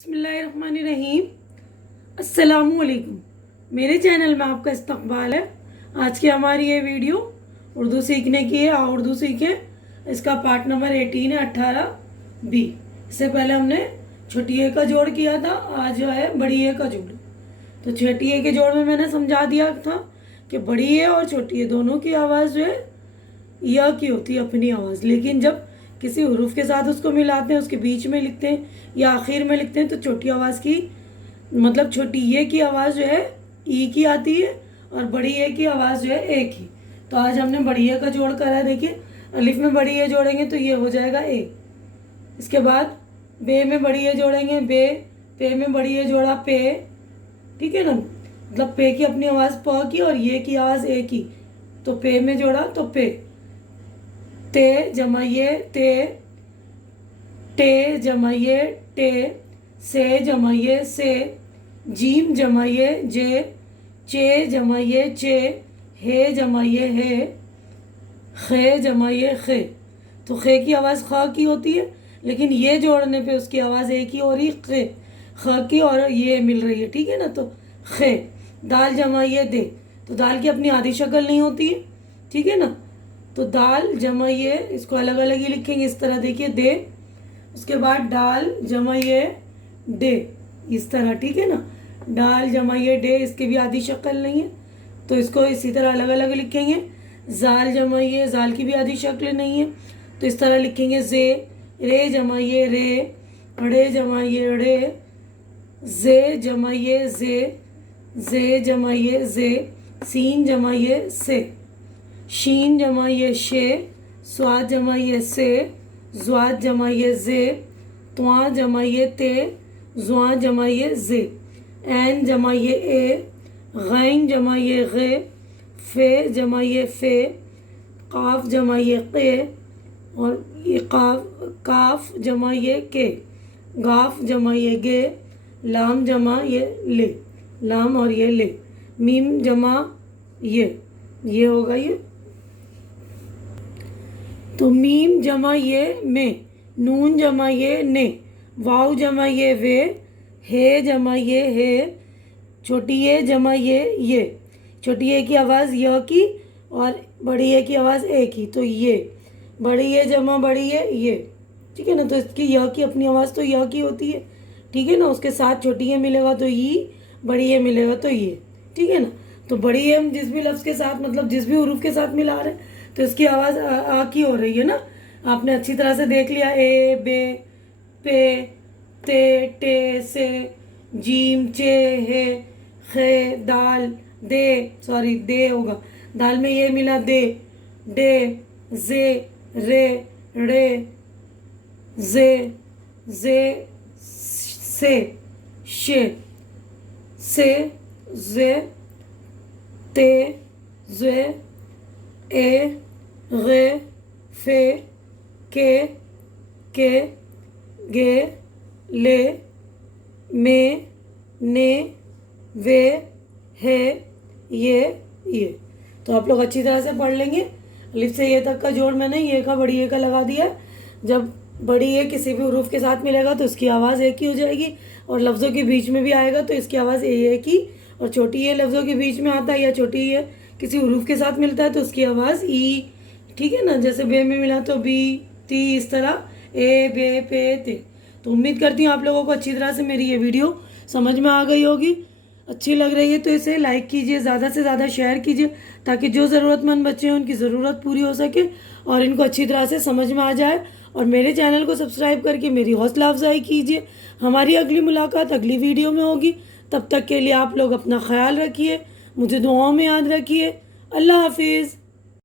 बिस्मिल्लाहिर्रहमानिर्रहीम। अस्सलामुअलैकुम। मेरे चैनल में आपका इस्तकबाल है। आज की हमारी ये वीडियो उर्दू सीखने की है। उर्दू सीखें, इसका पार्ट नंबर 18 है 18B। इससे पहले हमने छोटी ए का जोड़ किया था, आज जो है बड़ी ए का जोड़। तो छोटी ए के जोड़ में मैंने समझा दिया था कि बड़ी ए और छोटी ए दोनों की आवाज़ जो है या की होती है अपनी आवाज़, लेकिन जब किसी हुरूफ के साथ उसको मिलाते हैं, उसके बीच में लिखते हैं या आखिर में लिखते हैं, तो छोटी आवाज़ की मतलब छोटी ये की आवाज़ जो है ई की आती है और बड़ी ए की आवाज़ जो है ए की। तो आज हमने बड़ी ए का जोड़ करा है। देखिए, अलिफ में बड़ी ए जोड़ेंगे तो ये हो जाएगा ए। इसके बाद बे में बड़ी ए जोड़ेंगे बे, पे में बड़ी ए जोड़ा पे, ठीक है ना। मतलब पे की अपनी आवाज़ प की और ये की आवाज़ ए की, तो पे में जोड़ा तो पे। ते जमा ये ते, टे जमा ये टे, से जमा ये से, जीम जमा ये जे, चे जमा ये चे, हे जमा ये हे, खे जमा ये खे। तो खे की आवाज़ ख की होती है, लेकिन ये जोड़ने पे उसकी आवाज़ एक ही हो रही खे, ख की और ये मिल रही है, ठीक है ना। तो खे। दाल जमा ये दे, तो दाल की अपनी आधी शक्ल नहीं होती है, ठीक है ना। तो दाल जमा ये, इसको अलग अलग ही लिखेंगे इस तरह, देखिए दे। उसके बाद डाल जमा ये डे, इस तरह, ठीक है ना। डाल जमा ये डे, इसकी भी आधी शक्ल नहीं है, तो इसको इसी तरह अलग अलग लिखेंगे। जाल जमा ये, जाल की भी आधी शक्ल नहीं है, तो इस तरह लिखेंगे जे। रे जमा ये रे, अड़े जमा ये अड़े, जे जमा ये जे, जे जमा ये जे, सीन जमा ये से, शीन जमा ये शे, स्वाद जमा ये से, ज्वाद जमा ये जे, त्वा जमा ये ते, जुआ जमा ये जे, ऐन जमा ये ए, गैन जमा ये गे, फे जमा ये फे, काफ जमा ये के, और ये काफ जमा ये के, गाफ जमा ये गे, लाम जमा ये ले, लाम और ये ले, मीम जमा ये होगा ये। तो मीम जमा ये में, नून जमा ये ने, वाव जमा ये वे, हे जमा ये हे, छोटी ये जमा ये। छोटी ए की आवाज़ य की और बड़ी ए की आवाज़ ए की, तो ये। बड़ी ए जमा बड़ी ये, ठीक है ना। तो इसकी य की अपनी आवाज़ तो य की होती है, ठीक है ना। उसके साथ छोटी ए मिलेगा तो ई, बड़ी ए मिलेगा तो ये, ठीक है ना। तो बड़ी ए हम जिस भी लफ्ज़ के साथ, मतलब जिस भी हुरूफ के साथ मिला रहे हैं, तो इसकी आवाज़ आ की हो रही है ना। आपने अच्छी तरह से देख लिया। ए बे पे ते टे से, जीम चे हे खे, दाल दे, सॉरी दे होगा, दाल में ये मिला दे, डे जे रे रे, जे से से जे ते जे ए गे फे के गे ले मे ने वे है ये। तो आप लोग अच्छी तरह से पढ़ लेंगे। अलिफ से ये तक का जोड़ मैंने ये का बड़ी ए का लगा दिया है। जब बड़ी ए किसी भी हुरूफ के साथ मिलेगा तो उसकी आवाज़ एक ही हो जाएगी, और लफ्ज़ों के बीच में भी आएगा तो इसकी आवाज़ ए की, और छोटी ए लफ्ज़ों के बीच में आता है या छोटी ए किसी हुरूफ के साथ मिलता है तो उसकी आवाज़ ई, ठीक है ना। जैसे बे में मिला तो बी ती, इस तरह ए बे पे ते। तो उम्मीद करती हूँ आप लोगों को अच्छी तरह से मेरी ये वीडियो समझ में आ गई होगी। अच्छी लग रही है तो इसे लाइक कीजिए, ज़्यादा से ज़्यादा शेयर कीजिए, ताकि जो ज़रूरतमंद बच्चे हैं उनकी ज़रूरत पूरी हो सके और इनको अच्छी तरह से समझ में आ जाए। और मेरे चैनल को सब्सक्राइब करके मेरी हौसला अफजाई कीजिए। हमारी अगली मुलाकात अगली वीडियो में होगी। तब तक के लिए आप लोग अपना ख्याल रखिए, मुझे दुआओं में याद रखिए। अल्लाह हाफिज़।